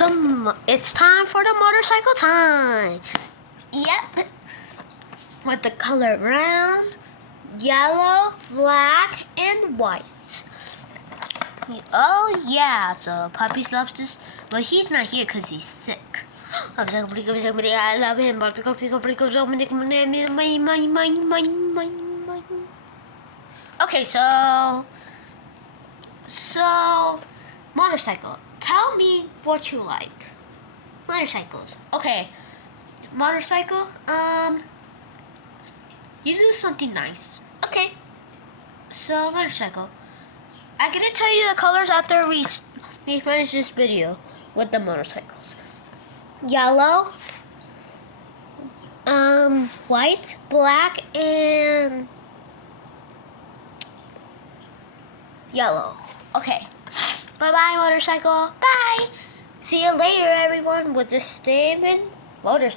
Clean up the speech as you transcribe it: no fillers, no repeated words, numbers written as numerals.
It's time for the motorcycle time. Yep. With the color brown, yellow, black, and white. Oh yeah, so Puppies loves this, but he's not here because he's sick. I love him. Okay, so motorcycle. Tell me what you like. Motorcycles. Okay, motorcycle. You do something nice. Okay. So motorcycle. I'm gonna tell you the colors after we finish this video with the motorcycles. Yellow, white, black, and yellow. Okay. Bye-bye, motorcycle. Bye. See you later, everyone, with the Stamen motorcycle.